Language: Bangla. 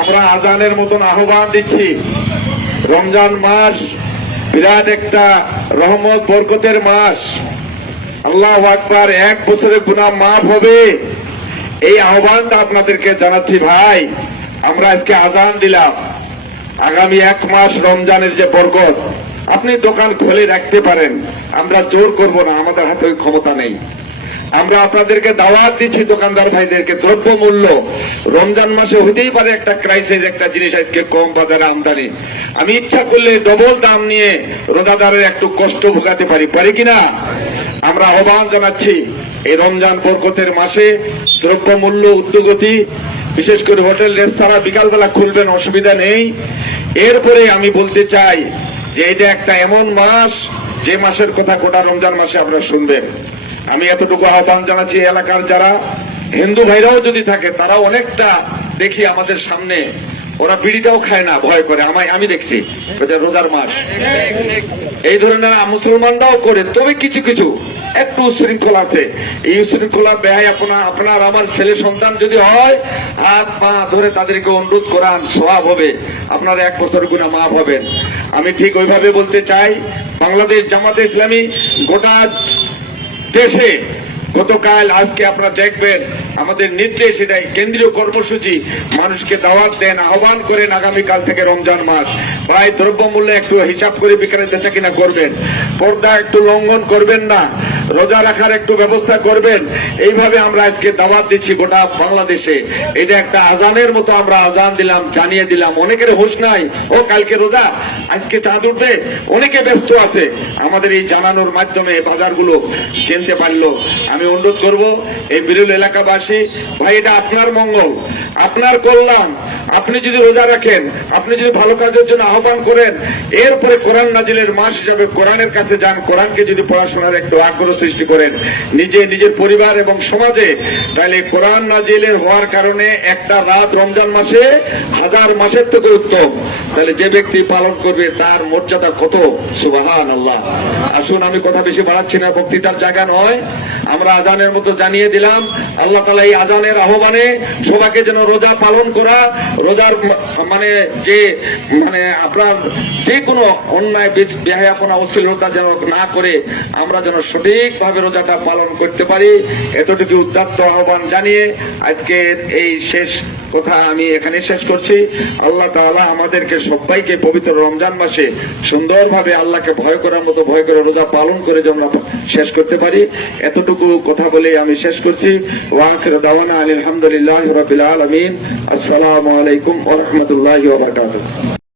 আমরা আজানের মতন আহ্বান দিচ্ছি। রমজান মাস বিরাট একটা রহমত, বরকতের মাস। আল্লাহ আকবার, এক বছরের গুনাহ মাফ হবে। এই আহ্বানটা আপনাদেরকে জানাচ্ছি, ভাই, আমরা আজকে আজান দিলাম। আগামী এক মাস রমজানের যে বরকত, আপনি দোকান খুলে রাখতে পারেন। আমরা জোর করব না, আমাদের হাতে ক্ষমতা নেই। আমরা আপনাদেরকে দাওয়াত দিচ্ছি দোকানদার ভাইদেরকে দ্রব্য মূল্য রমজান মাসে হতেই পারে একটা ক্রাইসিস একটা জিনিস আজকে কম বাজারে আমদানি। আমি ইচ্ছা করলে ডবল দাম নিয়ে রোজাদারের একটু কষ্ট ভোগাতে পারি। পারি কিনা আমরা আহ্বান জানাচ্ছি এই রমজান বরকতের মাসে দ্রব্য মূল্য উদ্যোগতি, বিশেষ করে হোটেল, রেস্তোরাঁ বিকালবেলা খুলবেন, অসুবিধা নেই। এরপরে আমি বলতে চাই যে এটা একটা এমন মাস যে মাসের কথা গোটা রমজান মাসে আপনারা শুনবেন, আমি এতটুকু আহ্বান জানাচ্ছি এলাকার যারা হিন্দু ভাইরাও যদি থাকে, তারাও অনেকটা দেখি আমাদের সামনে, ওরা বিড়িটাও খায় না, ভয় করে। আমায় আমি দেখছি রোজার মাস। এই ধরনের মুসলমানরাও করে, তবে কিছু কিছু, একটু শৃঙ্খলা আছে। এই শৃঙ্খলা ব্যয় আপনার আপনার আমার ছেলে সন্তান যদি হয়, হাত পা ধরে তাদেরকে অনুরোধ করান সবাব হবে। আপনার এক বছর গুণা মাফ হবেন। আমি ঠিক ওইভাবে বলতে চাই, বাংলাদেশ জামাতে ইসলামী গোটা দেশে গতকাল, আজকে আপনারা দেখবেন, আমাদের নির্দেশ এটাই কেন্দ্রীয় কর্মসূচি মানুষকে দাওয়াত দেন, আহ্বান করেন আগামীকাল থেকে রমজান মাস। প্রায় দ্রব্যমূল্য একটু হিসাব করে বিক্রেতা কিনা করবেন। পর্দা একটু লঙ্ঘন করবেন না। রোজা রাখার একটু ব্যবস্থা করবেন। এইভাবে আমরা আজকে দাওয়াত দিচ্ছি গোটা বাংলাদেশে। এটা একটা আজানের মতো আমরা আজান দিলাম, জানিয়ে দিলাম। অনেকের হুঁশ নাই, ও, কালকে রোজা, আজকে চাঁদ উঠবে? অনেকে ব্যস্ত আছে। আমাদের এই জানানোর মাধ্যমে বাজারগুলো চিনতে পারল। আমি অনুরোধ করব, এই বিরুল এলাকাবাসী, ভাই, এটা আপনার মঙ্গল, আপনার কল্যাণ। আপনি যদি রোজা রাখেন, আপনি যদি ভালো কাজের জন্য আহ্বান করেন, এরপরে কোরআন নাজিলের মাস হিসাবে কোরআনের কাছে যান, কোরআনকে যদি পড়াশোনার একটু আগ্রহ সৃষ্টি করেন, নিজে, নিজের পরিবার এবং সমাজে, তাহলে কোরআন নাজিলের হওয়ার কারণে একটা রাত রমজান মাসে হাজার মাসের থেকে উত্তম। তাহলে যে ব্যক্তি পালন করবে, তার মর্যাদা কত? সুবাহান আল্লাহ আসুন, আমি কথা বেশি বাড়াচ্ছি না, বক্তৃতার জায়গা নয়। আমরা আজানের মতো জানিয়ে দিলাম, আল্লাহ তালা এই আজানের আহ্বানে সবাইকে যেন রোজা পালন করা রোজার মানে যে মানে আপনার যে কোনো অন্যায় বেহায়াপনা, অশ্লীলতা যেন না করে আমরা যেন সঠিকভাবে রোজাটা পালন করতে পারি, এতটুকু উদ্যাত্ত আহ্বান জানিয়ে আজকে এই শেষ কথা আমি এখানে শেষ করছি। আল্লাহ তাআলা আমাদেরকে সবাইকে পবিত্র রমজান মাসে সুন্দরভাবে আল্লাহকে ভয় করার মতো, ভয় করে রোজা পালন করে যেন শেষ করতে পারি। এতটুকু কথা বলে আমি শেষ করছি। ওয়াখির দাওয়ানা আলহামদুলিল্লাহ রাবিল আলামিন। আসসালামু আলাইকুম ওয়া রাহমাতুল্লাহি ওয়া বারাকাতুহু।